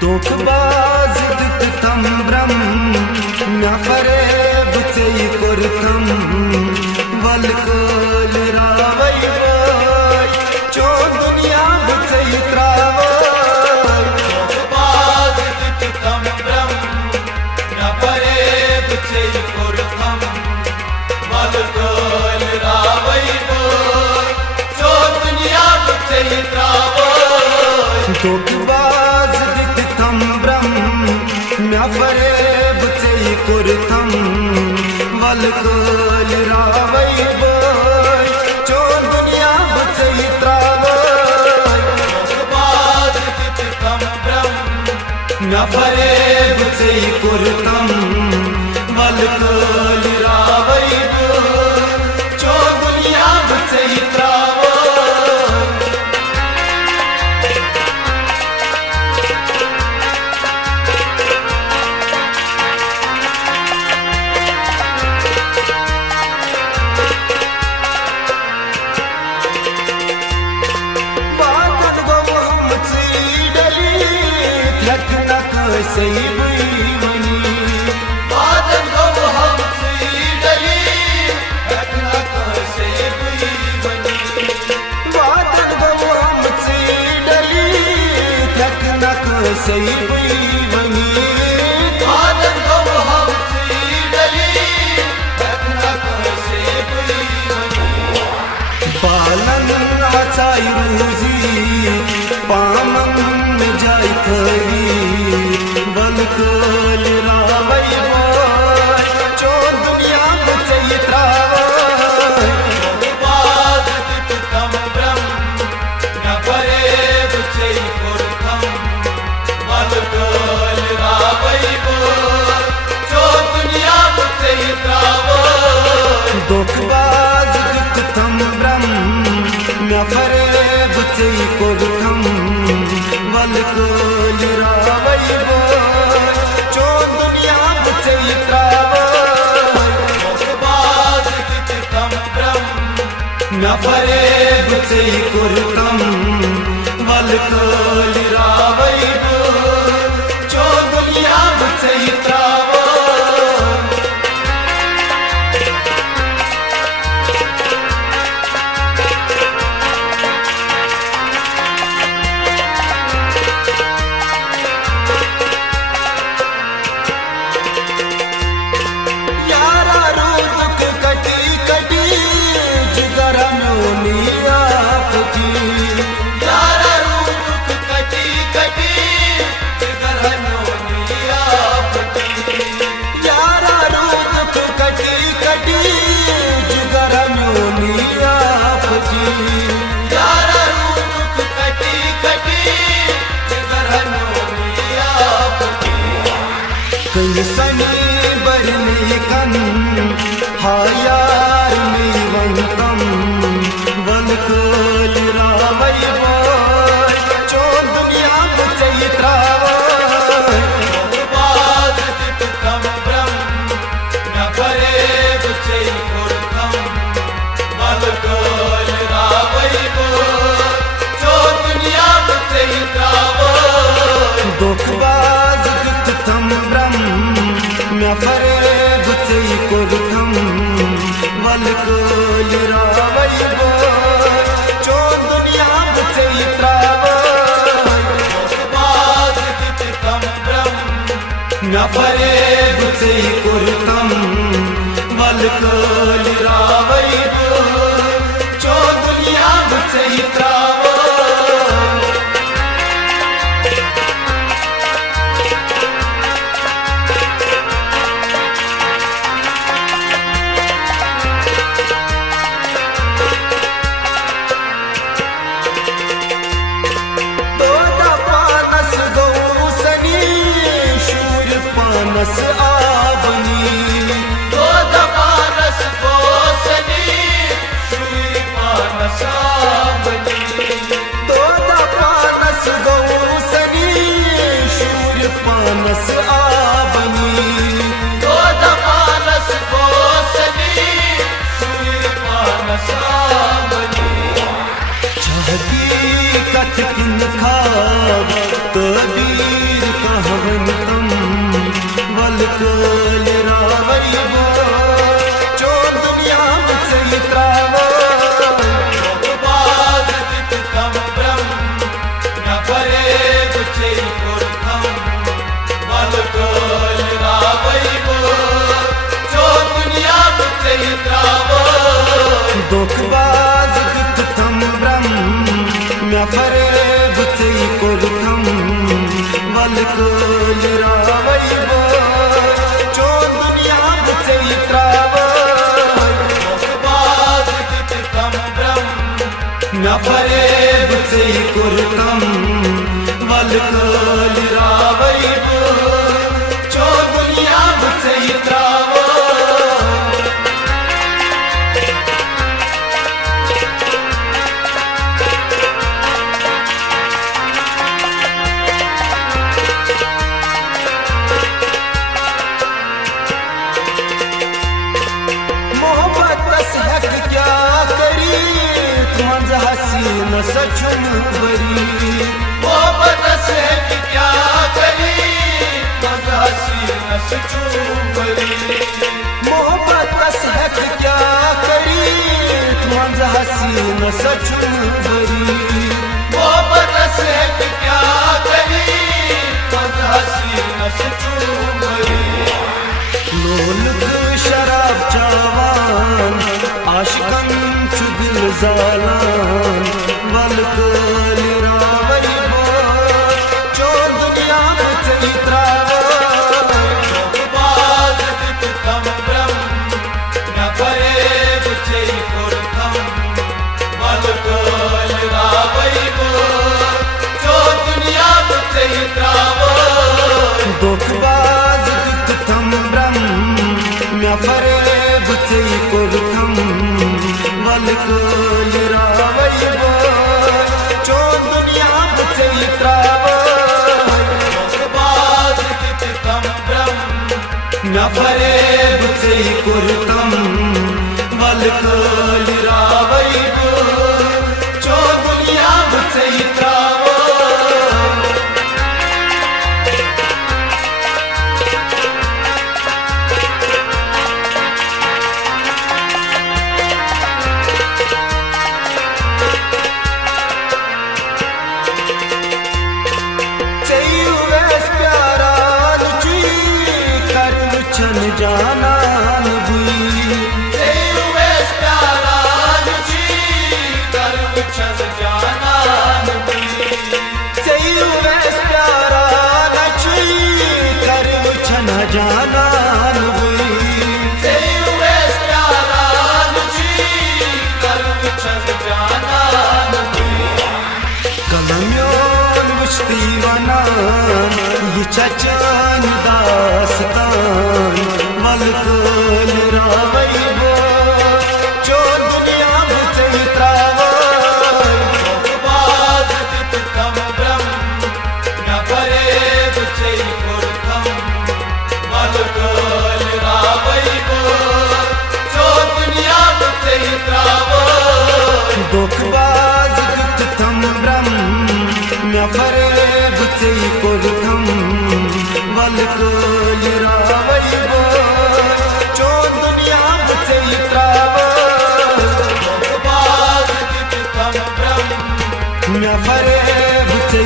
धोखबाज दिखतम ब्रह्म म्या फरेब से कुरतम वलकल रावई बोय चो दुनिया से त्रावई धोखबाज दिखतम ब्रह्म म्या फरेब से कुरतम वलकल रावई बोय चो दुनिया से त्रावई धोखबाज दिखतम ब्रह्म म्या फरेब से कुरतम वलकल रावई बोय चो दुनिया से त्रावई धोखबाज दिखतम ब्रह्म म्या फरेब से कुरतम वलकल रावई बोय चो दुनिया से त्रावई सही बनी बादल गो हम डली रखना से बनी बादल गो हम डली रखना सही बनी बादल गो हम डली रखना से बनी पालन आचाई रूजी पामन में जाई खरी वलकल रावई बोय चो दुनिया से त्रावई धोखबाज दिखतम ब्रह्म म्या फरेब से कुरतम वलकल रावई बोय चो दुनिया से त्रावई धोखबाज दिखतम ब्रह्म म्या फरेब से कुरतम वलकल रावई बोय चो दुनिया से त्रावई धोखबाज दिखतम ब्रह्म म्या फरेब से कुरतम वलकल रावई बोय चो दुनिया से त्रावई सनी बरनी कन हायार में वंतम वलकल रावई बोय चो दुनिया से त्रावई धोखबाज दिखतम ब्रह्म म्या फरेब से कुरतम वलकल रावई बोय चो दुनिया से त्रावई धोखबाज दिखतम ब्रह्म म्या फरेब से कुरतम वलकल रावई बोय चो दुनिया से त्रावई धोखबाज दिखतम ब्रह्म म्या फरेब से कुरतम वलकल रावई बोय चो दुनिया से त्रावई पानस आबनी दो दपानस गोसनी शुरी पानस आबनी दो दपानस गौसनी शूर पानस आबनी दो दपानस गोसनी शुरी पानस आबनी चाहती कथ किन खाब कबीर फरे बुते कोलकम वलकल रावई बो चो दुनिया बुते त्रावई बाज कित कम ब्रह्म न फरे बुते कोलकम वलकल रावई बो चो दुनिया बुते त्रावई हसीन सचुन बरी मोहब्बत से क्या करी मजा हसीन सचुन बरी मोहब्बत से क्या करी मजा हसीन सचुन बरी मोहब्बत से क्या करी मजा हसीन सचुन बरी लोलक शराब चावान आशिकन चुदिल जालान वलकल रावई बो चो दुनिया बुते त्रावई बाज कित कम ब्रह्म न फरे बुते कोलकम वलकल रावई बो चो दुनिया बुते त्रावई दोखबाज कित कम ब्रह्म न फरे बुते कोलकम वलकल रावई बो चो दुनिया बुते त्रावई बाज कित कम ब्रह्म न फरे बुते कोलकम वलकल रावई बो चो दुनिया बुते त्रावई जानान बुई तेरुवेस प्यारा जी कर चल जानान बुई तेरुवेस प्यारा जी कर चल जानान बुई तेरुवेस प्यारा जी कर चल जानान बुई कलम्योन बुझती वनान ये चचन दास्तान वलकल रावई बो चो दुनिया बुते त्रावई बाज कित कम ब्रह्म न फरे बुते कोलकम वलकल रावई बो चो दुनिया बुते त्रावई दोखबाज कित कम ब्रह्म न फरे बुते कोलकम वलकल रावई बो चो दुनिया बुते त्रावई बाज कित कम ब्रह्म न फरे बुते